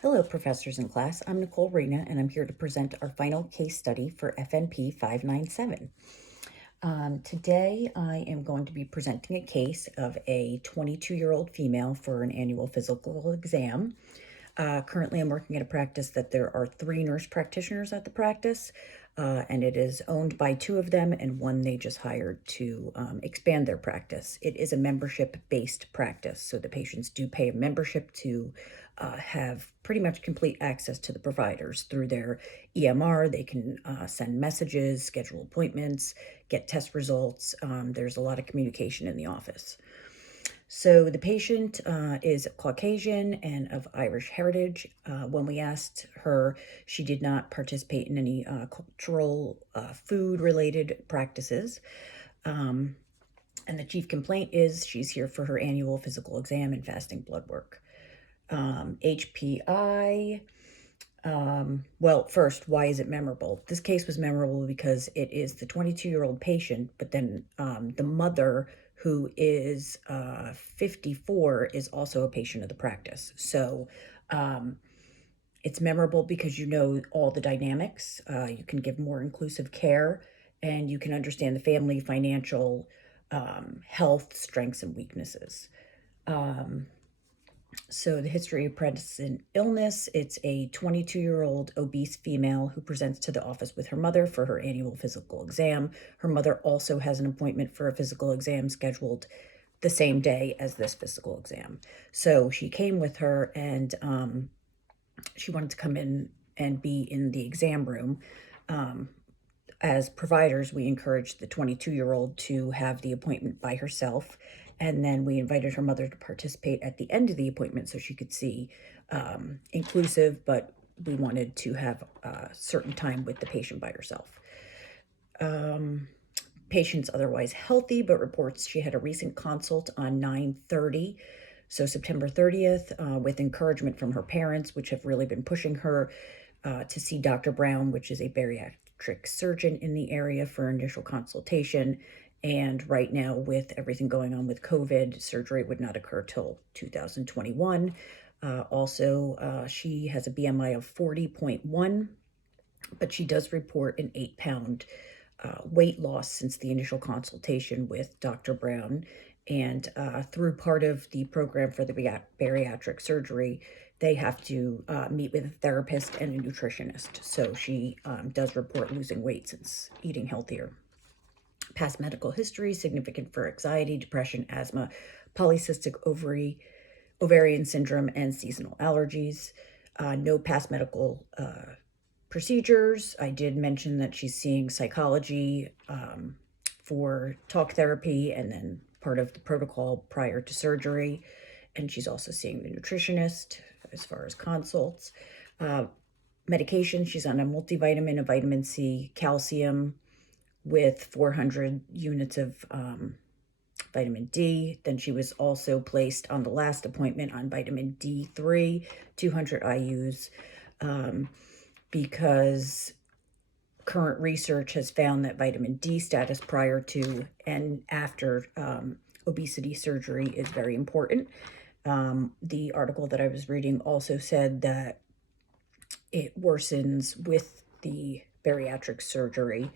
Hello, professors in class. I'm Nicole Rena, and I'm here to present our final case study for FNP 597. Today, I am going to be presenting a case of a 22-year-old female for an annual physical exam. Currently, I'm working at a practice that there are 3 nurse practitioners at the practice, and it is owned by 2 of them, and one they just hired to expand their practice. It is a membership-based practice, so the patients do pay a membership to have pretty much complete access to the providers through their EMR. They can send messages, schedule appointments, get test results. There's a lot of communication in the office. So the patient is Caucasian and of Irish heritage. When we asked her, she did not participate in any cultural food-related practices. And the chief complaint is she's here for her annual physical exam and fasting blood work. HPI. Well, first, why is it memorable? This case was memorable because it is the 22-year-old patient, but then the mother, who is 54, is also a patient of the practice. So it's memorable because you know all the dynamics. You can give more inclusive care, and you can understand the family financial health, strengths, and weaknesses. So the history of pregnancy and illness, it's a 22-year-old obese female who presents to the office with her mother for her annual physical exam. Her mother also has an appointment for a physical exam scheduled the same day as this physical exam. So she came with her, and she wanted to come in and be in the exam room. As providers, we encouraged the 22-year-old to have the appointment by herself. And then we invited her mother to participate at the end of the appointment so she could see inclusive, but we wanted to have a certain time with the patient by herself. Patient's otherwise healthy, but reports she had a recent consult on 9/30, so September 30th, with encouragement from her parents, which have really been pushing her to see Dr. Brown, which is a bariatric surgeon in the area, for initial consultation. And right now, with everything going on with COVID, surgery would not occur till 2021. Also, she has a BMI of 40.1, but she does report an 8-pound weight loss since the initial consultation with Dr. Brown. And through part of the program for the bariatric surgery, they have to meet with a therapist and a nutritionist. So she does report losing weight since eating healthier. Past medical history, significant for anxiety, depression, asthma, polycystic ovarian syndrome, and seasonal allergies. No past medical procedures. I did mention that she's seeing psychology for talk therapy and then part of the protocol prior to surgery. And she's also seeing the nutritionist as far as consults. Medication, she's on a multivitamin, a vitamin C, calcium, with 400 units of vitamin D. Then she was also placed on the last appointment on vitamin D3, 200 IUs, because current research has found that vitamin D status prior to and after obesity surgery is very important. The article that I was reading also said that it worsens with the bariatric surgery.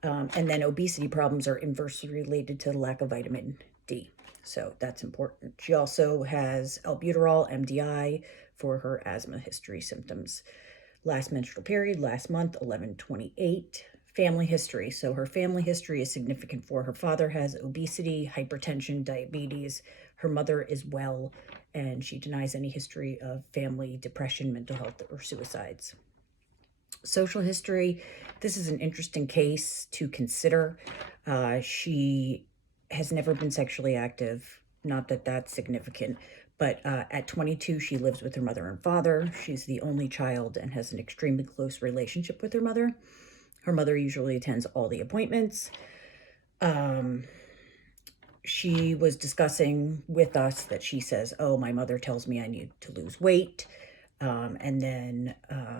And then obesity problems are inversely related to the lack of vitamin D. So that's important. She also has albuterol, MDI, for her asthma history symptoms. Last menstrual period, last month, 11/28. Family history. So her family history is significant for her father has obesity, hypertension, diabetes. Her mother is well, and she denies any history of family depression, mental health, or suicides. Social history, this is an interesting case to consider. She has never been sexually active, not that that's significant, but at 22, she lives with her mother and father. She's the only child and has an extremely close relationship with her mother. Her mother usually attends all the appointments. She was discussing with us that she says, oh, my mother tells me I need to lose weight. And then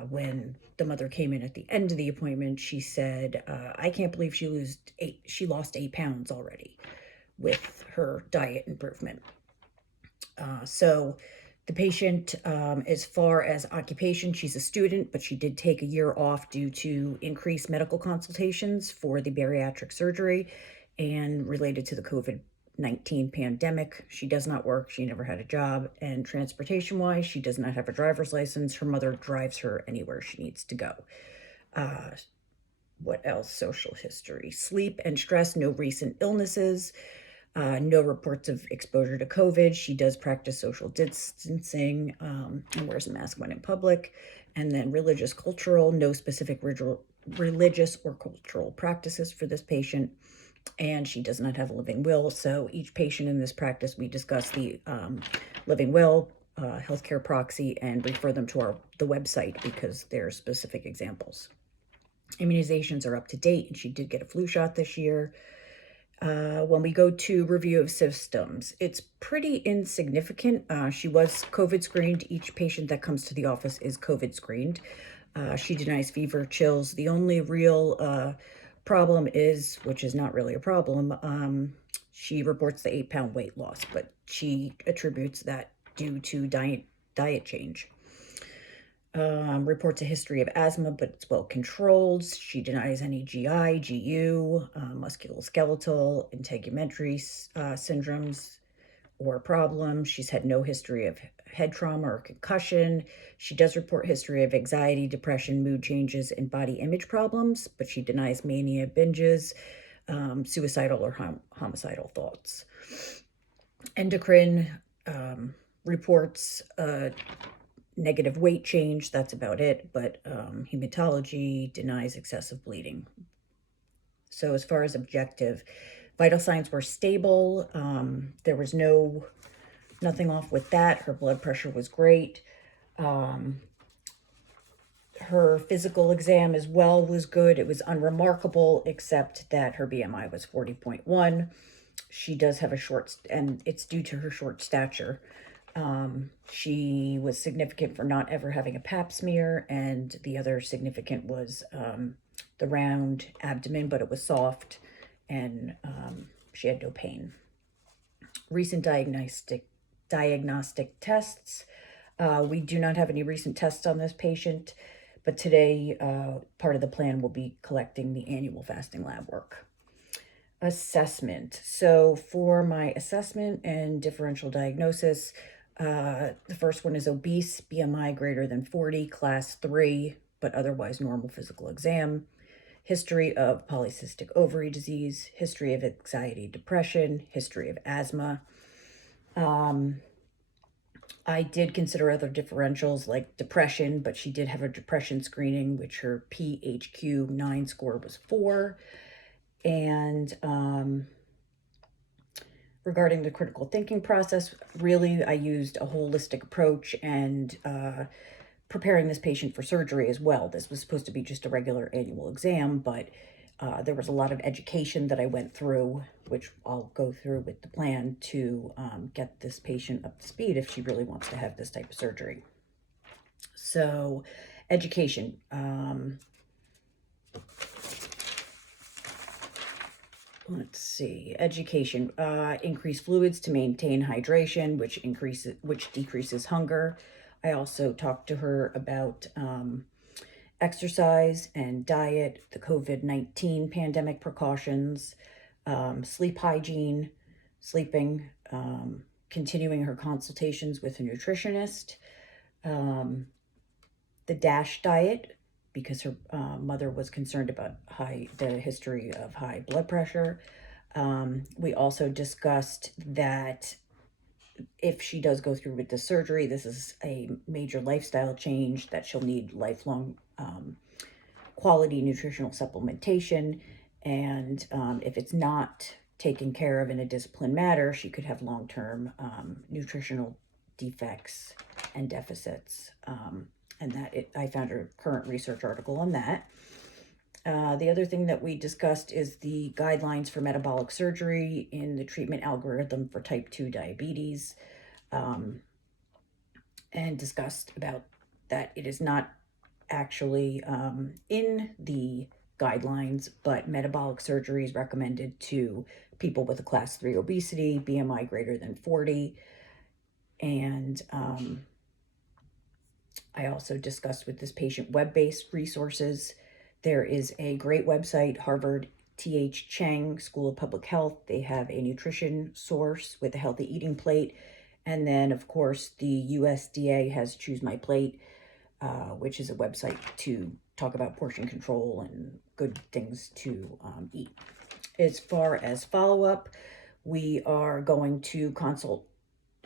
when the mother came in at the end of the appointment, she said, I can't believe she lost 8 pounds already with her diet improvement. So The patient, as far as occupation, she's a student, but she did take a year off due to increased medical consultations for the bariatric surgery and related to the COVID-19 pandemic. She does not work. She never had a job. And transportation-wise, she does not have a driver's license. Her mother drives her anywhere she needs to go. What else? Social history. Sleep and stress, no recent illnesses. No reports of exposure to COVID. She does practice social distancing and wears a mask when in public. And then religious, cultural, no specific religious or cultural practices for this patient. And she does not have a living will. So each patient in this practice, we discuss the living will, healthcare proxy, and refer them to the website because they're specific examples. Immunizations are up to date, and she did get a flu shot this year. When we go to review of systems, it's pretty insignificant. She was COVID screened. Each patient that comes to the office is COVID screened. She denies fever, chills. The only real problem is, which is not really a problem, she reports the 8-pound weight loss, but she attributes that due to diet change. Reports a history of asthma, but it's well controlled. She denies any GI, GU, musculoskeletal, integumentary syndromes or problems. She's had no history of head trauma or concussion. She does report history of anxiety, depression, mood changes, and body image problems, but she denies mania, binges, suicidal or homicidal thoughts. Endocrine reports negative weight change, that's about it, but hematology denies excessive bleeding. So as far as objective, vital signs were stable. There was nothing off with that. Her blood pressure was great. Her physical exam as well was good. It was unremarkable, except that her BMI was 40.1. She does have and it's due to her short stature. She was significant for not ever having a pap smear, and the other significant was the round abdomen, but it was soft, and she had no pain. Recent diagnostic tests. We do not have any recent tests on this patient, but today part of the plan will be collecting the annual fasting lab work. Assessment. So for my assessment and differential diagnosis, the first one is obese, BMI greater than 40, class 3, but otherwise normal physical exam. History of polycystic ovary disease, history of anxiety, depression, history of asthma. I did consider other differentials like depression, but she did have a depression screening, which her PHQ-9 score was 4. And regarding the critical thinking process, really, I used a holistic approach and preparing this patient for surgery as well. This was supposed to be just a regular annual exam, but there was a lot of education that I went through, which I'll go through with the plan to get this patient up to speed if she really wants to have this type of surgery. So, education. Let's see, education, increase fluids to maintain hydration, which decreases hunger. I also talked to her about exercise and diet, the COVID-19 pandemic precautions, sleep hygiene, sleeping, continuing her consultations with a nutritionist, the DASH diet, because her mother was concerned about the history of high blood pressure. We also discussed that if she does go through with the surgery, this is a major lifestyle change, that she'll need lifelong quality nutritional supplementation. And if it's not taken care of in a disciplined manner, she could have long-term nutritional defects and deficits. I found a current research article on that. The other thing that we discussed is the guidelines for metabolic surgery in the treatment algorithm for type 2 diabetes, and discussed about that it is not actually in the guidelines, but metabolic surgery is recommended to people with a class 3 obesity, BMI greater than 40, And I also discussed with this patient web-based resources. There is a great website, Harvard T.H. Chang School of Public Health. They have a nutrition source with a healthy eating plate. And then, of course, the USDA has Choose My Plate, which is a website to talk about portion control and good things to eat. As far as follow-up, we are going to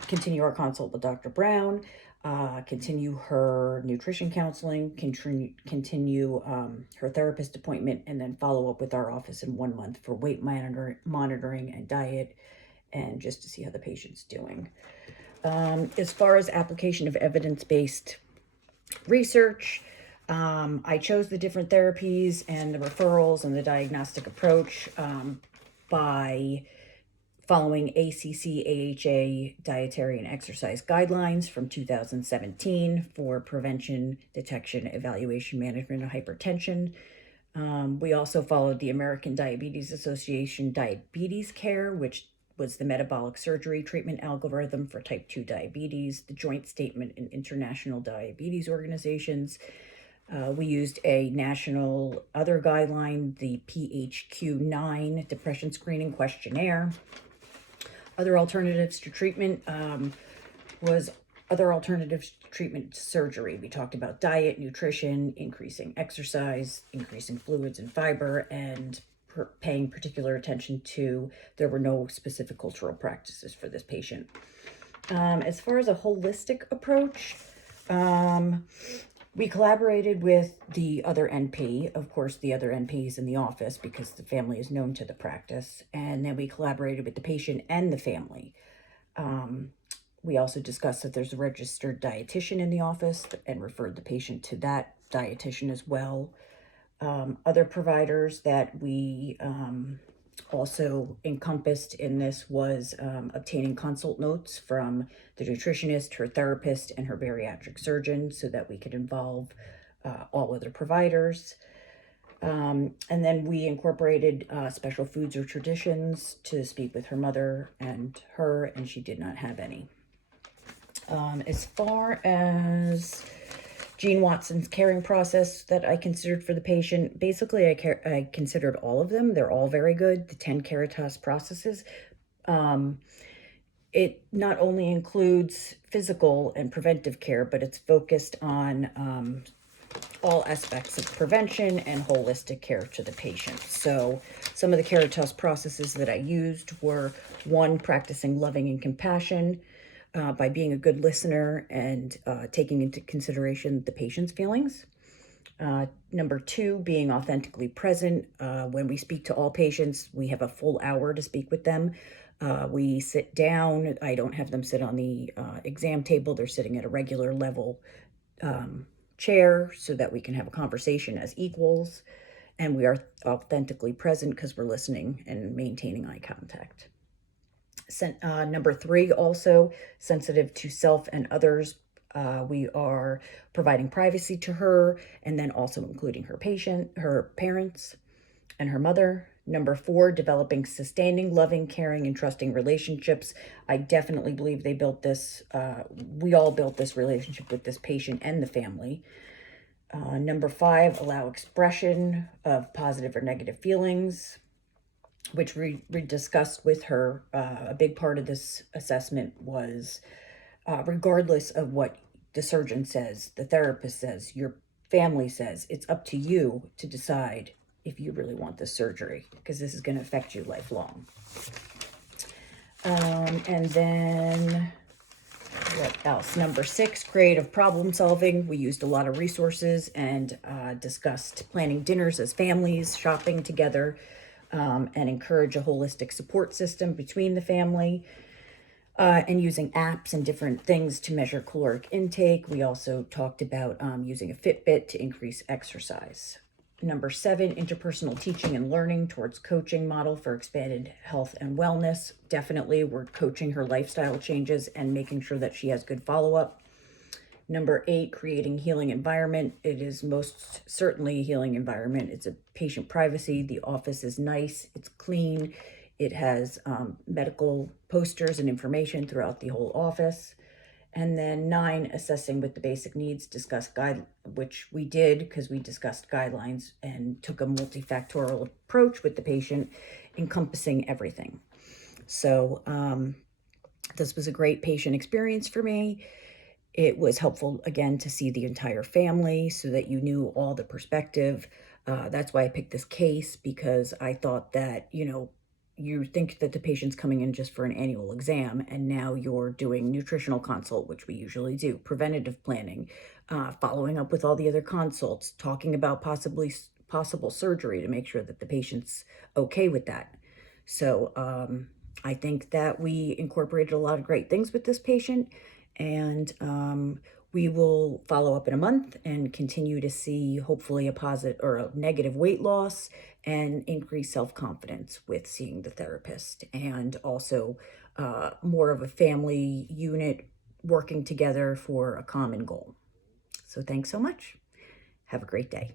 continue our consult with Dr. Brown, continue her nutrition counseling, continue her therapist appointment, and then follow up with our office in 1 month for weight monitoring and diet, and just to see how the patient's doing. As far as application of evidence-based research, I chose the different therapies and the referrals and the diagnostic approach by following ACC/AHA dietary and exercise guidelines from 2017 for prevention, detection, evaluation, management of hypertension. We also followed the American Diabetes Association Diabetes Care, which was the metabolic surgery treatment algorithm for type 2 diabetes, the joint statement in international diabetes organizations. We used a national other guideline, the PHQ-9 depression screening questionnaire. Other alternatives to treatment surgery. We talked about diet, nutrition, increasing exercise, increasing fluids and fiber, and paying particular attention to there were no specific cultural practices for this patient. As far as a holistic approach, we collaborated with the other NP, of course, the other NPs in the office because the family is known to the practice. And then we collaborated with the patient and the family. We also discussed that there's a registered dietitian in the office and referred the patient to that dietitian as well. Other providers that we also encompassed in this was obtaining consult notes from the nutritionist, her therapist, and her bariatric surgeon so that we could involve all other providers. And then we incorporated special foods or traditions to speak with her mother and she did not have any. As far as Gene Watson's caring process that I considered for the patient, basically I considered all of them. They're all very good, the 10 Caritas processes. It not only includes physical and preventive care, but it's focused on all aspects of prevention and holistic care to the patient. So some of the Caritas processes that I used were: 1, practicing loving and compassion, by being a good listener and taking into consideration the patient's feelings. Number 2, being authentically present. When we speak to all patients, we have a full hour to speak with them. We sit down. I don't have them sit on the exam table. They're sitting at a regular level chair so that we can have a conversation as equals. And we are authentically present because we're listening and maintaining eye contact. Number 3, also sensitive to self and others. We are providing privacy to her and then also including her parents, and her mother. Number 4, developing sustaining, loving, caring, and trusting relationships. I definitely believe they built this, we all built this relationship with this patient and the family. Number 5, allow expression of positive or negative feelings, which we discussed with her. A big part of this assessment was regardless of what the surgeon says, the therapist says, your family says, it's up to you to decide if you really want this surgery, because this is going to affect you lifelong. And then what else? Number 6, creative problem solving. We used a lot of resources and discussed planning dinners as families, shopping together, and encourage a holistic support system between the family, and using apps and different things to measure caloric intake. We also talked about using a Fitbit to increase exercise. Number 7, interpersonal teaching and learning towards coaching model for expanded health and wellness. Definitely, we're coaching her lifestyle changes and making sure that she has good follow-up. Number 8, creating healing environment. It is most certainly a healing environment. It's a patient privacy. The office is nice. It's clean. It has medical posters and information throughout the whole office. And then 9, assessing with the basic needs, which we did because we discussed guidelines and took a multifactorial approach with the patient, encompassing everything. So this was a great patient experience for me. It was helpful, again, to see the entire family so that you knew all the perspective. That's why I picked this case, because I thought that, you think that the patient's coming in just for an annual exam, and now you're doing nutritional consult, which we usually do, preventative planning, following up with all the other consults, talking about possible surgery to make sure that the patient's okay with that. So I think that we incorporated a lot of great things with this patient, and we will follow up in a month and continue to see hopefully a positive or a negative weight loss and increase self-confidence with seeing the therapist, and also more of a family unit working together for a common goal. So thanks so much. Have a great day.